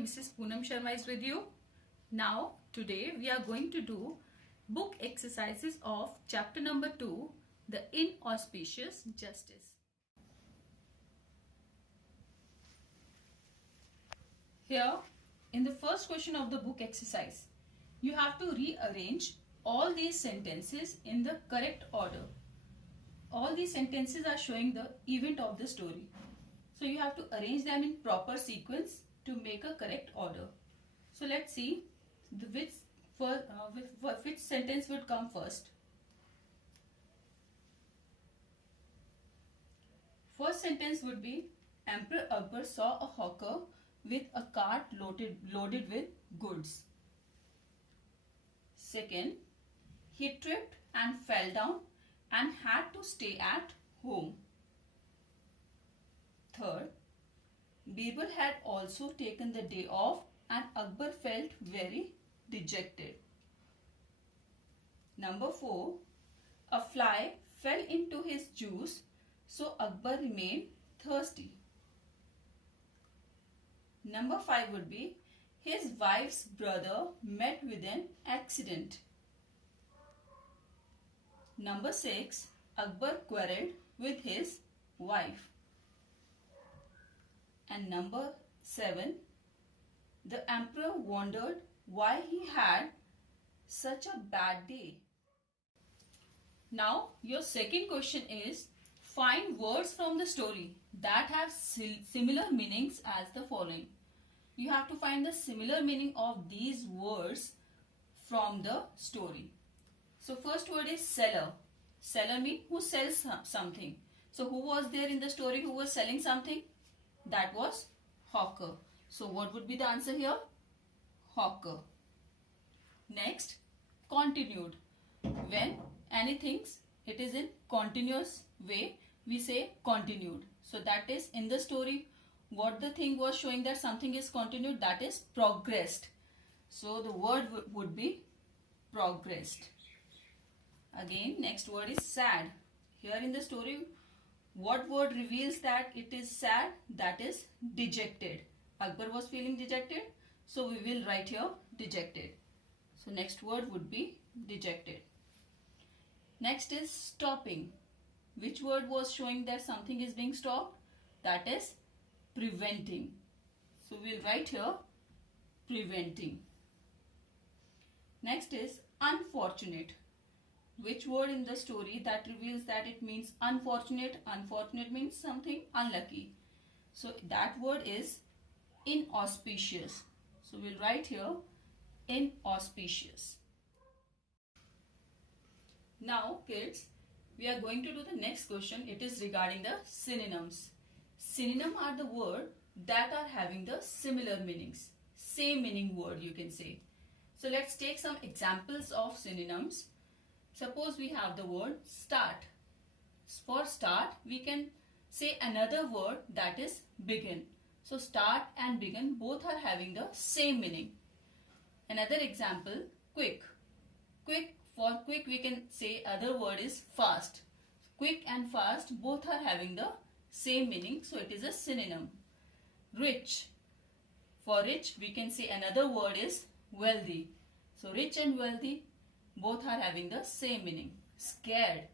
Mrs. Poonam Sharma is with you. Now, today we are going to do book exercises of chapter number 2, The Inauspicious Justice. Here, in the first question of the book exercise, you have to rearrange all these sentences in the correct order. All these sentences are showing the event of the story. So you have to arrange them in proper sequence to make a correct order. So let's see which sentence would come first. First sentence would be, Emperor Akbar saw a hawker with a cart loaded with goods. Second, he tripped and fell down and had to stay at home. Third, Birbal had also taken the day off and Akbar felt very dejected. Number 4, a fly fell into his juice, so Akbar remained thirsty. Number 5 would be, his wife's brother met with an accident. Number 6, Akbar quarrelled with his wife. And number 7, the emperor wondered why he had such a bad day. Now, your second question is, find words from the story that have similar meanings as the following. You have to find the similar meaning of these words from the story. So, first word is seller. Seller means who sells something. So, who was there in the story who was selling something? That was hawker. So, what would be the answer here? Hawker. Next, continued. When anything it is in continuous way, we say continued. So, that is in the story what the thing was showing that something is continued, that is progressed. So, the word would be progressed. Again, next word is sad. Here in the story, what word reveals that it is sad? That is dejected. Akbar was feeling dejected, so we will write here dejected. So next word would be dejected. Next is stopping. Which word was showing that something is being stopped? That is preventing. So we will write here preventing. Next is unfortunate. Which word in the story that reveals that it means unfortunate? Unfortunate means something unlucky. So that word is inauspicious. So we'll write here inauspicious. Now kids, we are going to do the next question. It is regarding the synonyms. Synonym are the word that are having the similar meanings. Same meaning word you can say. So let's take some examples of synonyms. Suppose we have the word start. For start, we can say another word that is begin. So start and begin both are having the same meaning. Another example, quick. For quick we can say other word is fast. Quick and fast both are having the same meaning, so it is a synonym. Rich. For rich we can say another word is wealthy. So rich and wealthy both are having the same meaning. Scared.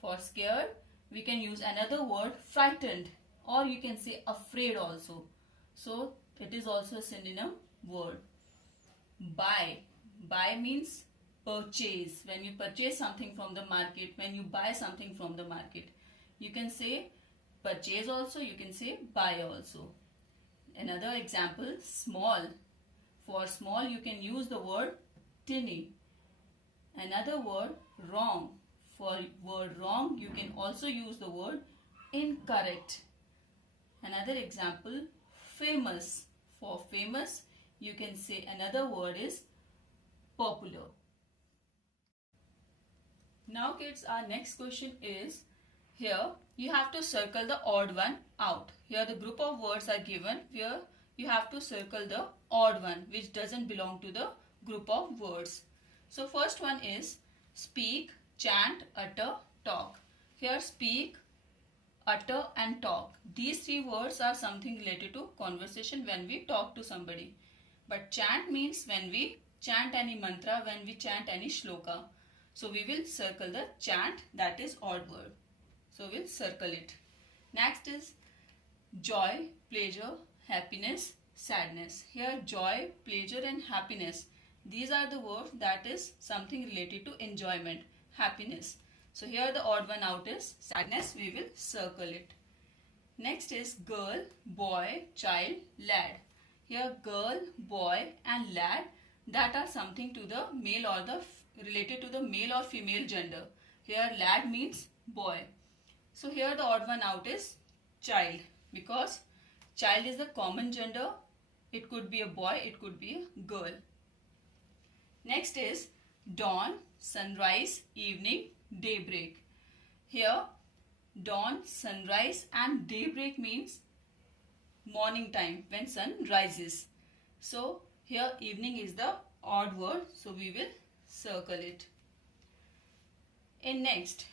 For scared, we can use another word, frightened, or you can say afraid also. So, it is also a synonym word. Buy. Buy means purchase. When you purchase something from the market, when you buy something from the market, you can say purchase also, you can say buy also. Another example, small. For small, you can use the word tinny. Another word, wrong. For word wrong, you can also use the word incorrect. Another example, famous. For famous, you can say another word is popular. Now kids, our next question is, here you have to circle the odd one out. Here the group of words are given. Here you have to circle the odd one which doesn't belong to the group of words. So first one is speak, chant, utter, talk. Here speak, utter and talk. These three words are something related to conversation when we talk to somebody. But chant means when we chant any mantra, when we chant any shloka. So we will circle the chant, that is odd word. So we'll circle it. Next is joy, pleasure, happiness, sadness. Here joy, pleasure and happiness. These are the words that is something related to enjoyment, happiness. So here the odd one out is sadness. We will circle it. Next is girl, boy, child, lad. Here girl, boy and lad, that are something to the male or the related to the male or female gender. Here lad means boy. So here the odd one out is child, because child is the common gender. It could be a boy, it could be a girl. Next is dawn, sunrise, evening, daybreak. Here dawn, sunrise and daybreak means morning time when sun rises. So here evening is the odd word, so we will circle it. In next,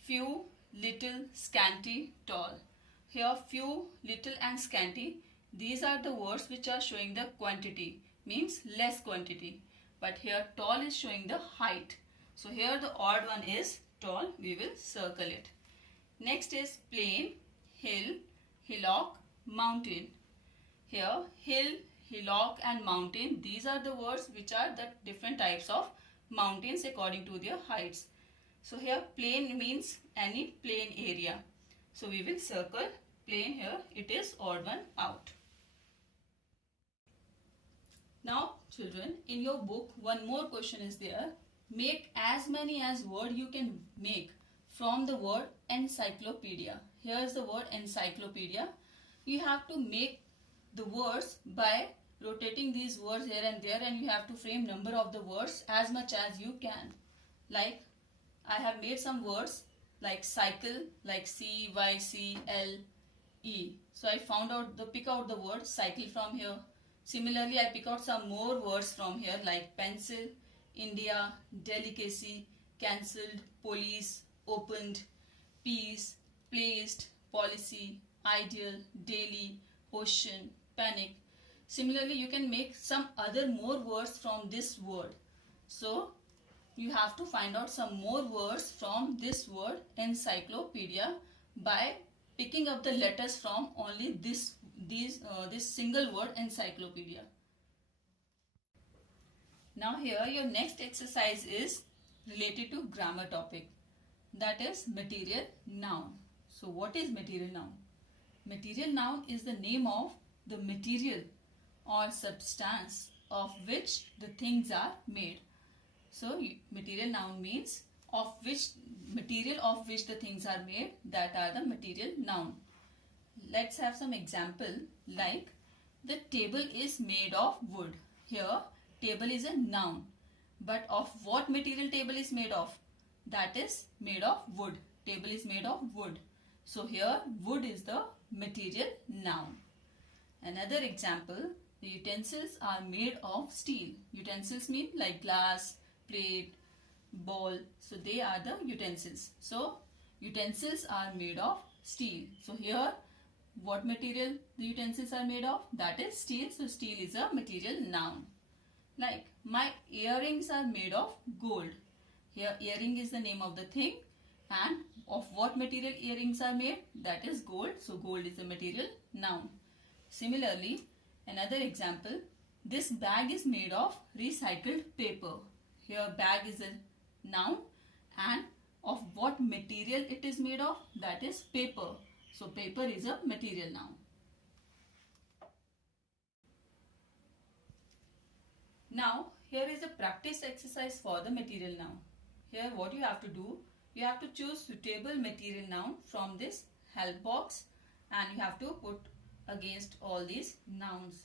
few, little, scanty, tall. Here few, little and scanty, these are the words which are showing the quantity, means less quantity. But here tall is showing the height. So here the odd one is tall, we will circle it. Next is plain, hill, hillock, mountain. Here hill, hillock and mountain, these are the words which are the different types of mountains according to their heights. So here plain means any plain area. So we will circle plain here, it is odd one out. Now children, in your book one more question is there. Make as many as word you can make from the word encyclopedia. Here is the word encyclopedia. You have to make the words by rotating these words here and there, and you have to frame number of the words as much as you can. Like I have made some words like cycle, like C-Y-C-L-E. So I pick out the word cycle from here. Similarly, I pick out some more words from here like pencil, India, delicacy, cancelled, police, opened, peace, placed, policy, ideal, daily, ocean, panic. Similarly, you can make some other more words from this word. So you have to find out some more words from this word encyclopedia by picking up the letters from only this single word encyclopedia. Now here your next exercise is related to grammar topic, that is material noun. So what is material noun? Material noun is the name of the material or substance of which the things are made. So material noun means of which material of which the things are made, that are the material noun. Let's have some example like the table is made of wood. Here table is a noun, but of what material table is made of? That is made of wood. Table is made of wood. So here wood is the material noun. Another example, the utensils are made of steel. Utensils mean like glass, plate, bowl. So they are the utensils. So utensils are made of steel. So here what material the utensils are made of? That is steel. So steel is a material noun. Like my earrings are made of gold. Here earring is the name of the thing, and of what material earrings are made? That is gold. So gold is a material noun. Similarly, another example, this bag is made of recycled paper. Here bag is a noun, and of what material it is made of? That is paper. So paper is a material noun. Now here is a practice exercise for the material noun. Here what you have to do, you have to choose suitable material noun from this help box, and you have to put against all these nouns.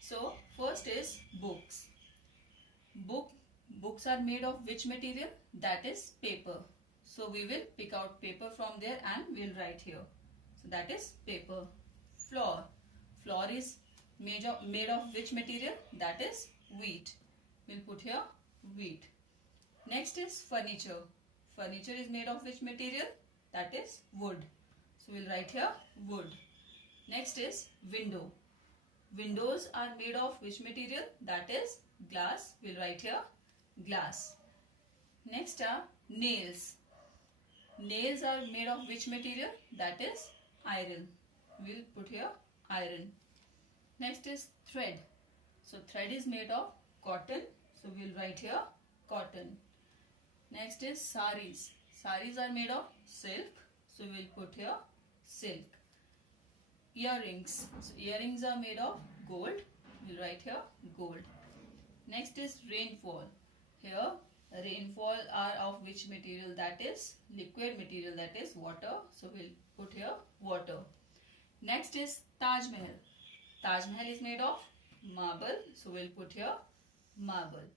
So first is books. Books are made of which material? That is paper. So we will pick out paper from there and we'll write here. So that is paper. Flour. Flour is made of which material? That is wheat. We'll put here wheat. Next is furniture. Furniture is made of which material? That is wood. So we'll write here wood. Next is window. Windows are made of which material? That is glass. We'll write here glass. Next are nails. Nails are made of which material? That is iron. We'll put here iron. Next is thread. So thread is made of cotton. So we'll write here cotton. Next is saris. Saris are made of silk. So we'll put here silk. Earrings. So earrings are made of gold. We'll write here gold. Next is rainfall. Here rainfall are of which material? That is liquid material, that is water. So we'll put here water. Next is Taj Mahal. Taj Mahal is made of marble. So we'll put here marble.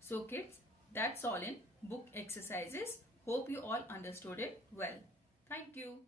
So kids, that's all in book exercises. Hope you all understood it well. Thank you.